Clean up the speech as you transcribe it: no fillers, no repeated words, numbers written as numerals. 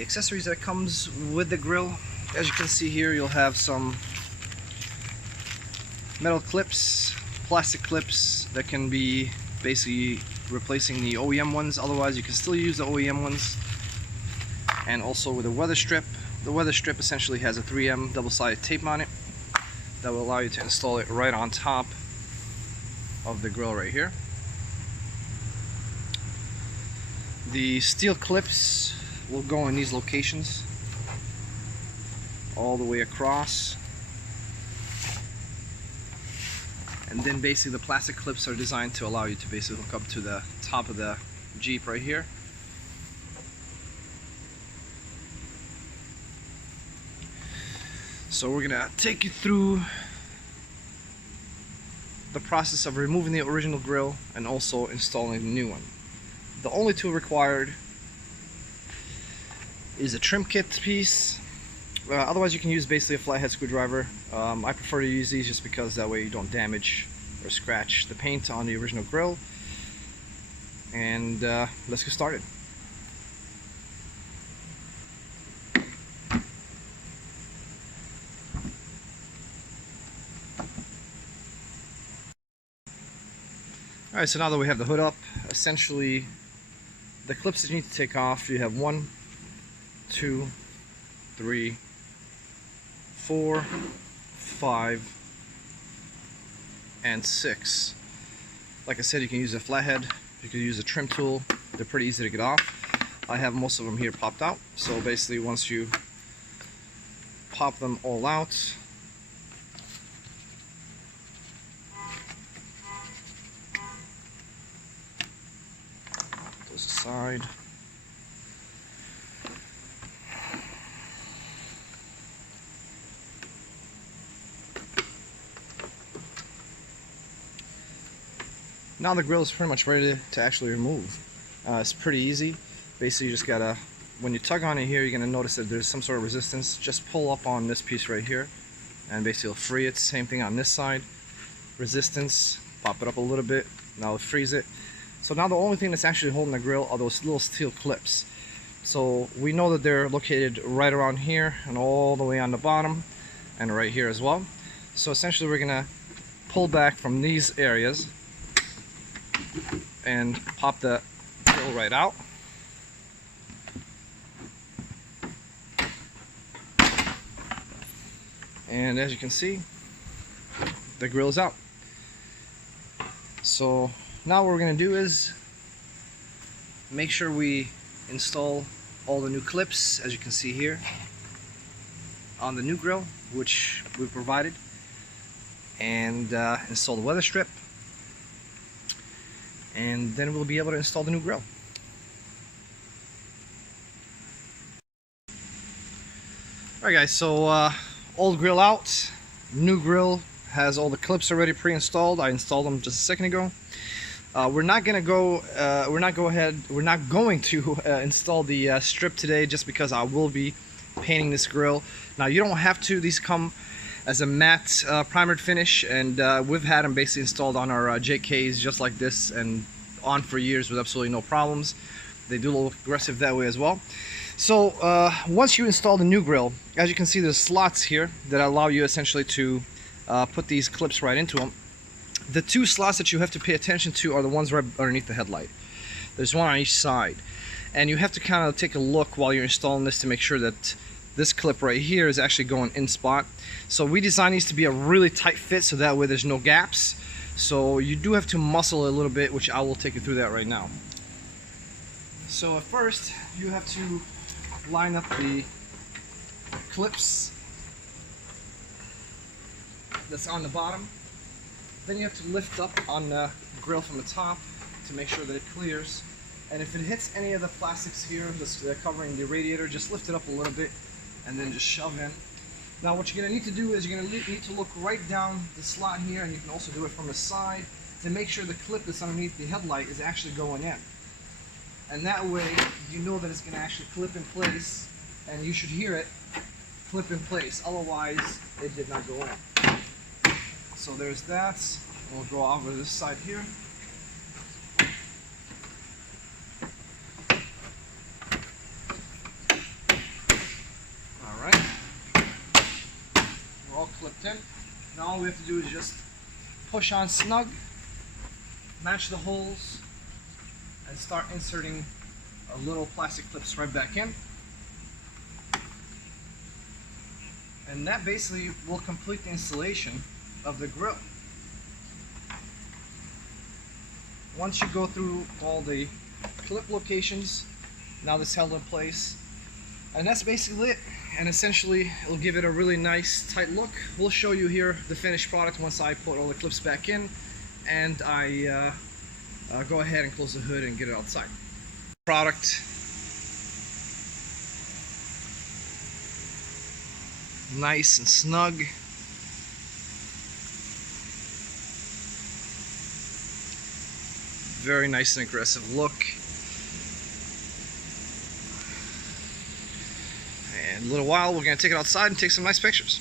the accessories that comes with the grill. As you can see here, you'll have some metal clips, plastic clips that can be basically replacing the OEM ones. Otherwise, you can still use the OEM ones. And also with a weather strip. The weather strip essentially has a 3M double-sided tape on it that will allow you to install it right on top of the grill right here. The steel clips will go in these locations all the way across, and then basically the plastic clips are designed to allow you to basically hook up to the top of the Jeep right here. So we're gonna take you through the process of removing the original grill and also installing the new one. The only tool required is a trim kit piece. Otherwise you can use basically a flathead screwdriver. I prefer to use these just because that way you don't damage or scratch the paint on the original grill. And let's get started. Alright, so now that we have the hood up, essentially the clips that you need to take off, you have 1, 2, 3, 4, 5, and 6. Like I said, you can use a flathead, you can use a trim tool, they're pretty easy to get off. I have most of them here popped out, so basically once you pop them all out, aside. Now the grill is pretty much ready to actually remove. It's pretty easy. Basically you just gotta, when you tug on it here, you're gonna notice that there's some sort of resistance. Just pull up on this piece right here and basically it'll free it. Same thing on this side. Resistance, pop it up a little bit, now it'll freeze it. So now the only thing that's actually holding the grill are those little steel clips. So we know that they're located right around here and all the way on the bottom and right here as well. So essentially we're gonna pull back from these areas and pop the grill right out. And as you can see, the grill is out. So now what we're going to do is make sure we install all the new clips, as you can see here, on the new grill, which we provided, and install the weather strip, and then we'll be able to install the new grill. Alright guys, so old grill out, new grill has all the clips already pre-installed. I installed them just a second ago. We're not going to install the strip today, just because I will be painting this grill. Now you don't have to. These come as a matte primered finish, and we've had them basically installed on our JKs just like this and on for years with absolutely no problems. They do look aggressive that way as well. So once you install the new grill, as you can see, there's slots here that allow you essentially to put these clips right into them. The two slots that you have to pay attention to are the ones right underneath the headlight. There's one on each side, and you have to kind of take a look while you're installing this to make sure that this clip right here is actually going in spot. So we designed these to be a really tight fit, so that way there's no gaps. So you do have to muscle a little bit, which I will take you through that right now. So at first you have to line up the clips that's on the bottom. Then you have to lift up on the grill from the top to make sure that it clears. And if it hits any of the plastics here that's covering the radiator, just lift it up a little bit and then just shove in. Now what you're going to need to do is you're going to need to look right down the slot here, and you can also do it from the side to make sure the clip that's underneath the headlight is actually going in. And that way you know that it's going to actually clip in place, and you should hear it clip in place. Otherwise it did not go in. So there's that. We'll go over this side here. in. Now all we have to do is just push on snug, match the holes, and start inserting our little plastic clips right back in. And that basically will complete the installation of the grill. Once you go through all the clip locations, now that's held in place, and that's basically it. And essentially it'll give it a really nice tight look. We'll show you here the finished product once I put all the clips back in and I go ahead and close the hood and get it outside. Product. Nice and snug. Very nice and aggressive look. And in a little while we're going to take it outside and take some nice pictures.